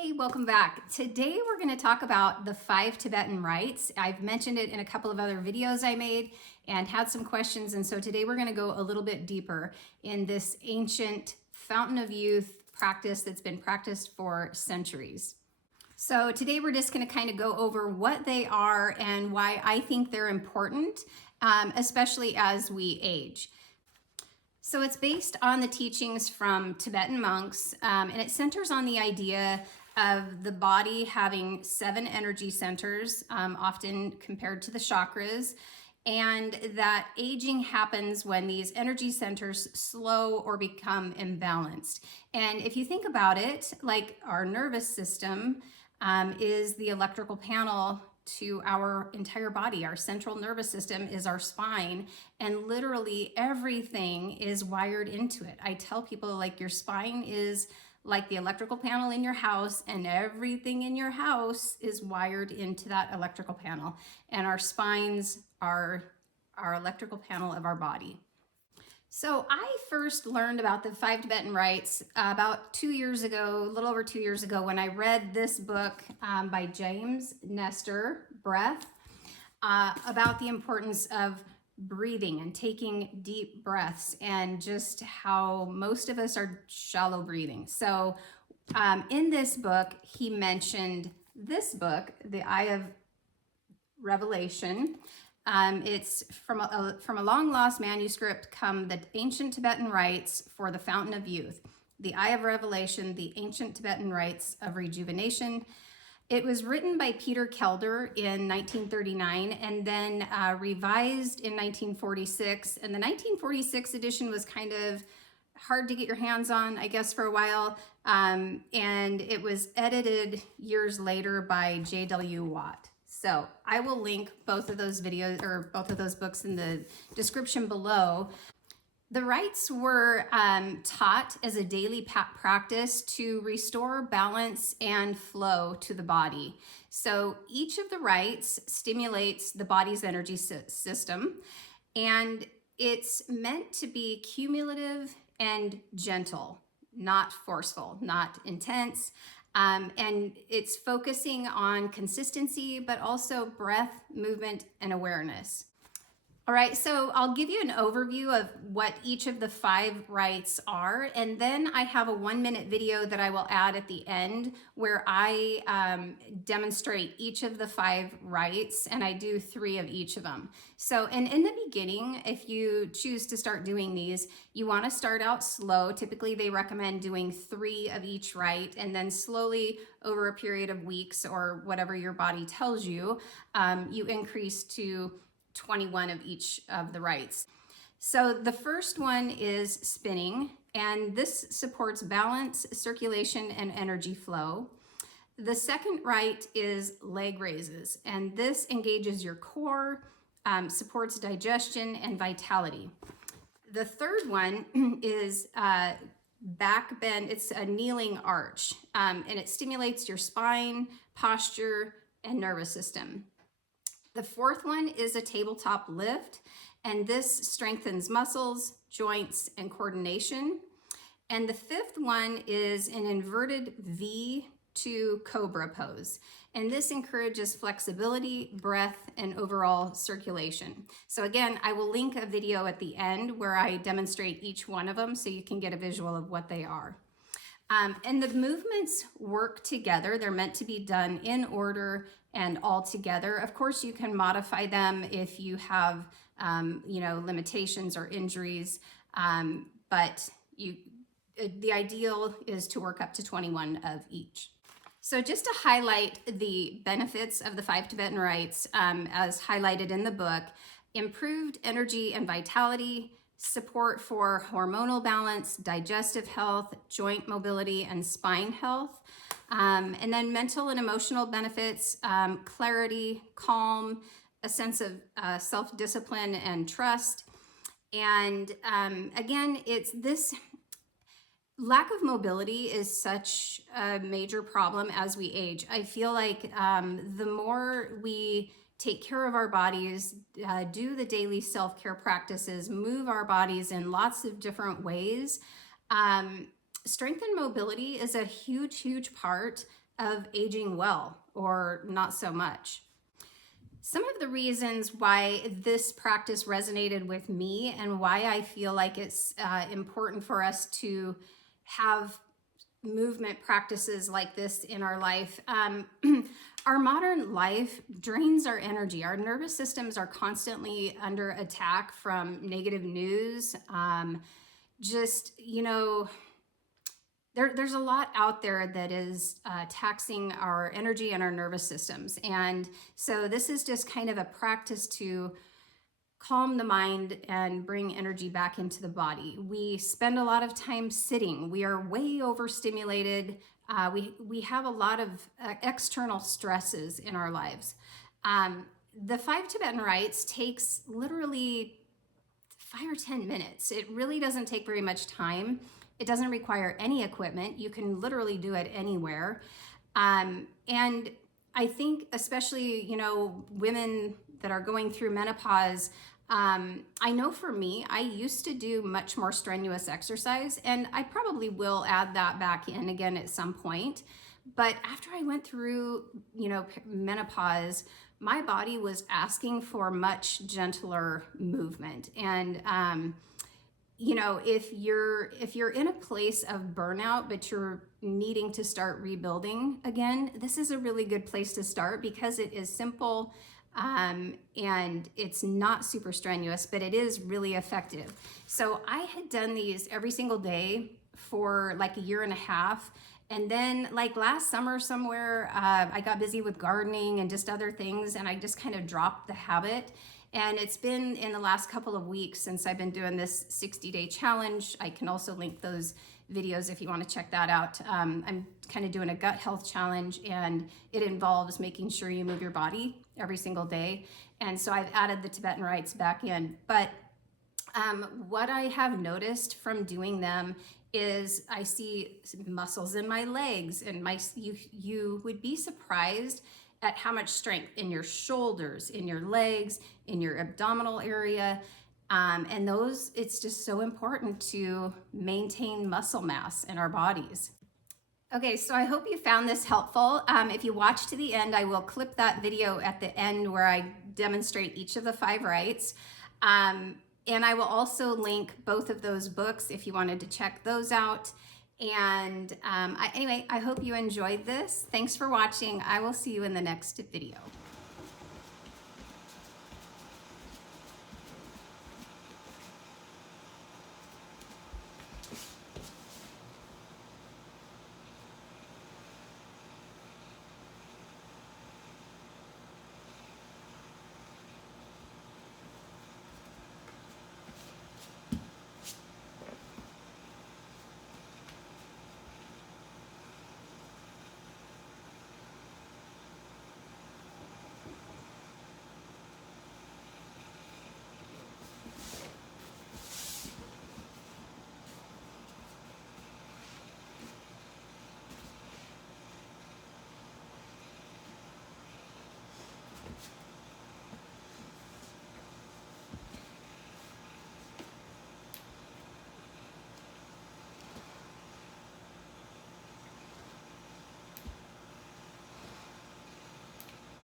Hey, welcome back. Today we're going to talk about the Five Tibetan Rites. I've mentioned it in a couple of other videos I made and had some questions, and so today we're going to go a little bit deeper in this ancient fountain of youth practice that's been practiced for centuries. So today we're just going to kind of go over what they are and why I think they're important, especially as we age. So it's based on the teachings from Tibetan monks, and it centers on the idea of the body having 7 energy centers, often compared to the chakras, and that aging happens when these energy centers slow or become imbalanced. And if you think about it, like our nervous system is the electrical panel to our entire body. Our central nervous system is our spine, and literally everything is wired into it. I tell people, like, your spine is like the electrical panel in your house, and everything in your house is wired into that electrical panel, and our spines are our electrical panel of our body. So I first learned about the Five Tibetan Rites about 2 years ago, a little over 2 years ago, when I read this book by James Nestor, Breath, about the importance of breathing and taking deep breaths, and just how most of us are shallow breathing. So in this book, he mentioned this book, The Eye of Revelation. It's from a long lost manuscript come the ancient Tibetan rites for the fountain of youth, the Eye of Revelation, the ancient Tibetan rites of rejuvenation. It was written by Peter Kelder in 1939 and then revised in 1946. And the 1946 edition was kind of hard to get your hands on, I guess, for a while. And it was edited years later by J.W. Watt. So I will link both of those videos or both of those books in the description below. The rites were taught as a daily practice to restore balance and flow to the body. So each of the rites stimulates the body's energy system, and it's meant to be cumulative and gentle, not forceful, not intense. And it's focusing on consistency, but also breath, movement, and awareness. All right, so I'll give you an overview of what each of the 5 rites are, and then I have a 1-minute video that I will add at the end where I demonstrate each of the 5 rites, and I do 3 of each of them. So, and in the beginning, if you choose to start doing these, you want to start out slow. Typically, they recommend doing 3 of each rite, and then slowly over a period of weeks or whatever your body tells you, you increase to 21 of each of the rites. So the first one is spinning, and this supports balance, circulation, and energy flow. The second rite is leg raises, and this engages your core, supports digestion and vitality. The third one is back bend. It's a kneeling arch, and it stimulates your spine, posture, and nervous system. The fourth one is a tabletop lift, and this strengthens muscles, joints, and coordination. And the fifth one is an inverted V to cobra pose, and this encourages flexibility, breath, and overall circulation. So again, I will link a video at the end where I demonstrate each one of them so you can get a visual of what they are. And the movements work together. They're meant to be done in order and all together. Of course, you can modify them if you have, limitations or injuries, but the ideal is to work up to 21 of each. So just to highlight the benefits of the 5 Tibetan rites, as highlighted in the book: improved energy and vitality, support for hormonal balance, digestive health, joint mobility, and spine health. And then mental and emotional benefits: clarity, calm, a sense of self-discipline and trust. And again, it's this lack of mobility is such a major problem as we age. I feel like the more we take care of our bodies, do the daily self-care practices, move our bodies in lots of different ways, strength and mobility is a huge, huge part of aging well or not so much. Some of the reasons why this practice resonated with me and why I feel like it's important for us to have movement practices like this in our life. Our modern life drains our energy. Our nervous systems are constantly under attack from negative news. Just, you know, there's a lot out there that is taxing our energy and our nervous systems. And so this is just kind of a practice to calm the mind and bring energy back into the body. We spend a lot of time sitting. We are way overstimulated. We have a lot of external stresses in our lives. The Five Tibetan Rites takes literally 5 or 10 minutes. It really doesn't take very much time. It doesn't require any equipment. You can literally do it anywhere. And I think especially, you know, women that are going through menopause, I know for me, I used to do much more strenuous exercise, and I probably will add that back in again at some point. But after I went through, you know, menopause, my body was asking for much gentler movement. And you know, if you're in a place of burnout, but you're needing to start rebuilding again, this is a really good place to start because it is simple and it's not super strenuous, but it is really effective. So I had done these every single day for like a year and a half. And then like last summer somewhere, I got busy with gardening and just other things, and I just kind of dropped the habit. And it's been in the last couple of weeks since I've been doing this 60-day challenge. I can also link those videos if you want to check that out. I'm kind of doing a gut health challenge, and it involves making sure you move your body every single day. And so I've added the Tibetan Rites back in. But what I have noticed from doing them is I see muscles in my legs, and you would be surprised at how much strength in your shoulders, in your legs, in your abdominal area. And those, it's just so important to maintain muscle mass in our bodies. Okay, so I hope you found this helpful. If you watch to the end, I will clip that video at the end where I demonstrate each of the 5 rites. And I will also link both of those books if you wanted to check those out. And anyway, I hope you enjoyed this. Thanks for watching. I will see you in the next video.